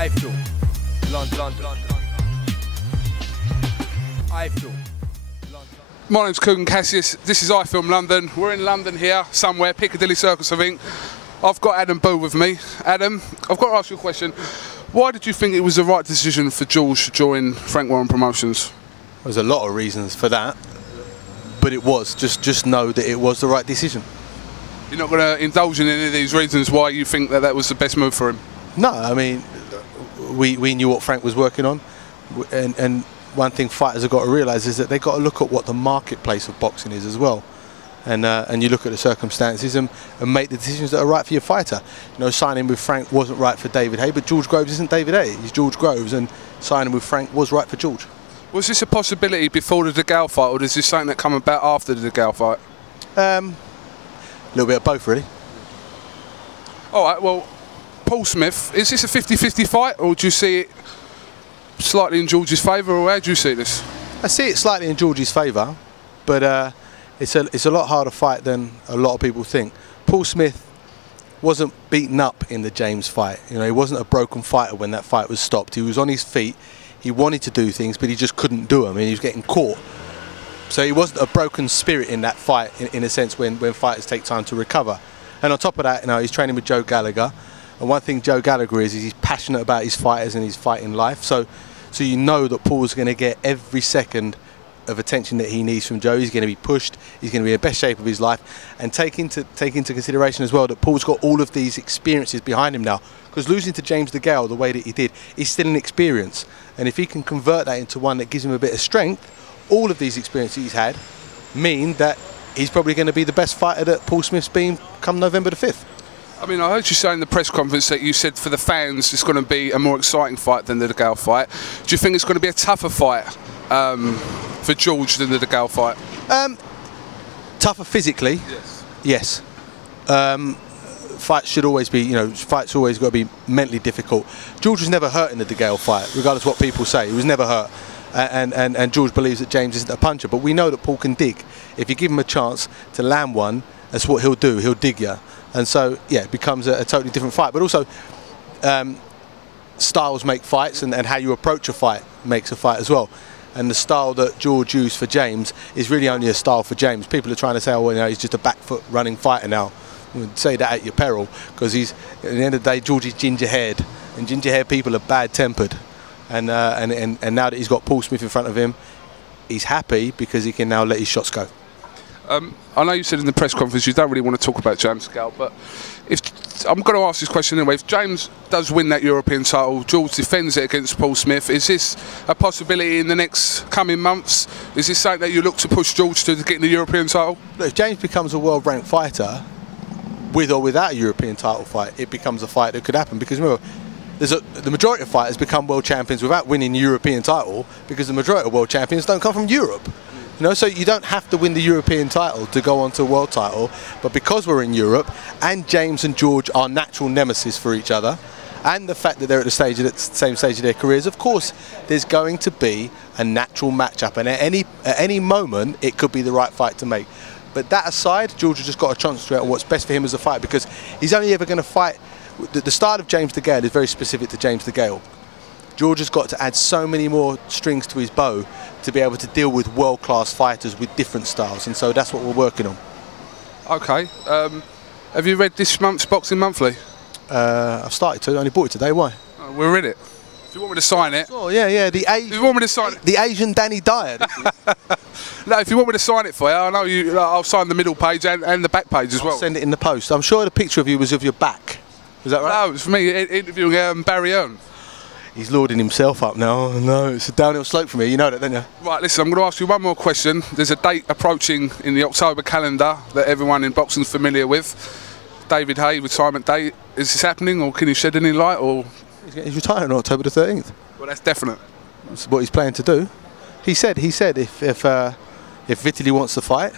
iFILM, London. iFILM. My name's Kugan, Cassius. This is iFILM London. We're in London here, somewhere, Piccadilly Circus, I think. I've got Adam Boo with me. Adam, I've got to ask you a question. Why did you think it was the right decision for George to join Frank Warren Promotions? There's a lot of reasons for that, but it was. Just know that it was the right decision. You're not going to indulge in any of these reasons why you think that that was the best move for him? No, I mean, we knew what Frank was working on, and one thing fighters have got to realise is that they've got to look at what the marketplace of boxing is as well. And you look at the circumstances and make the decisions that are right for your fighter. You know, signing with Frank wasn't right for David Haye, but George Groves isn't David Haye, he's George Groves, and signing with Frank was right for George. Was this a possibility before the DeGale fight, or is this something that come about after the DeGale fight? A little bit of both, really. All right, well, Paul Smith, is this a 50-50 fight, or do you see it slightly in George's favour, or how do you see this? I see it slightly in George's favour, but it's a lot harder fight than a lot of people think. Paul Smith wasn't beaten up in the James fight. You know, he wasn't a broken fighter when that fight was stopped. He was on his feet. He wanted to do things, but he just couldn't do them, and he was getting caught. So he wasn't a broken spirit in that fight, in a sense, when fighters take time to recover. And on top of that, you know, he's training with Joe Gallagher. And one thing Joe Gallagher is he's passionate about his fighters and his fighting life. So you know that Paul's going to get every second of attention that he needs from Joe. He's going to be pushed. He's going to be in the best shape of his life. And take into consideration as well that Paul's got all of these experiences behind him now. Because losing to James DeGale the way that he did is still an experience. And if he can convert that into one that gives him a bit of strength, all of these experiences he's had mean that he's probably going to be the best fighter that Paul Smith's been come November the 5th. I mean, I heard you say in the press conference that you said for the fans it's going to be a more exciting fight than the DeGale fight. Do you think it's going to be a tougher fight for George than the DeGale fight? Tougher physically? Yes. Yes. Fights should always be, you know, fights always got to be mentally difficult. George was never hurt in the DeGale fight, regardless of what people say. He was never hurt. And George believes that James isn't a puncher, but we know that Paul can dig. If you give him a chance to land one, that's what he'll do. He'll dig you. And so, yeah, it becomes a totally different fight. But also, styles make fights, and how you approach a fight makes a fight as well. And the style that George used for James is really only a style for James. People are trying to say, oh, well, you know, he's just a back foot running fighter now. You would say that at your peril, because he's, at the end of the day, George is ginger-haired, and ginger-haired people are bad-tempered. And now that he's got Paul Smith in front of him, he's happy because he can now let his shots go. I know you said in the press conference you don't really want to talk about James DeGale, but if I'm going to ask this question anyway. If James does win that European title, George defends it against Paul Smith, is this a possibility in the next coming months? Is this something that you look to push George to get the European title? Look, if James becomes a world-ranked fighter, with or without a European title fight, it becomes a fight that could happen. Because remember, the majority of fighters become world champions without winning the European title, because the majority of world champions don't come from Europe. You know, so you don't have to win the European title to go on to a world title, but because we're in Europe, and James and George are natural nemesis for each other, and the fact that they're at the same stage of their careers, of course, there's going to be a natural matchup, and at any moment, it could be the right fight to make. But that aside, George has just got to concentrate on what's best for him as a fighter, because he's only ever going to fight. The style of James DeGale is very specific to James DeGale. George has got to add so many more strings to his bow to be able to deal with world-class fighters with different styles, and so that's what we're working on. Okay. Have you read this month's Boxing Monthly? I've started to. I only bought it today. Why? We're in it. If you want me to sign it. Oh yeah. If you want me to sign it. The Asian Danny Dyer. No, if you want me to sign it for you, I know you. I'll sign the middle page and the back page as well. I'll send it in the post. I'm sure the picture of you was of your back. Was that right? No, it's for me interviewing Barry Earn. He's lording himself up now. No, it's a downhill slope from here. You know that, don't you? Right, listen, I'm going to ask you one more question. There's a date approaching in the October calendar that everyone in boxing is familiar with. David Haye, retirement date. Is this happening, or can you shed any light? Or he's retiring on October the 13th. Well, that's definite. That's what he's planning to do. He said if Vitali wants to fight,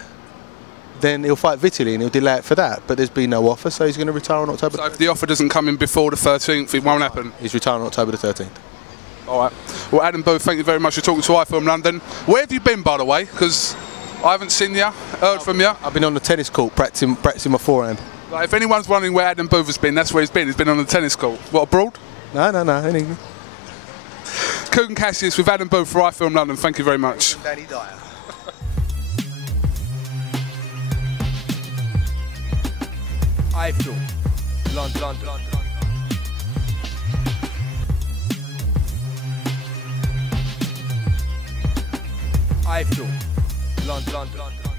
then he'll fight Vitali and he'll delay it for that. But there's been no offer, so he's going to retire on October. So if the offer doesn't come in before the 13th, it won't happen? He's retiring on October the 13th. All right. Well, Adam Boo, thank you very much for talking to iFILM London. Where have you been, by the way? Because I haven't seen you, heard from you. I've been on the tennis court practicing my forehand. Like, if anyone's wondering where Adam Boo has been, that's where he's been. He's been on the tennis court. What, abroad? No. Anything. Kugan, Cassius, we've had them both for iFILM London. Thank you very much. Danny Dyer. iFILM London. iFILM London.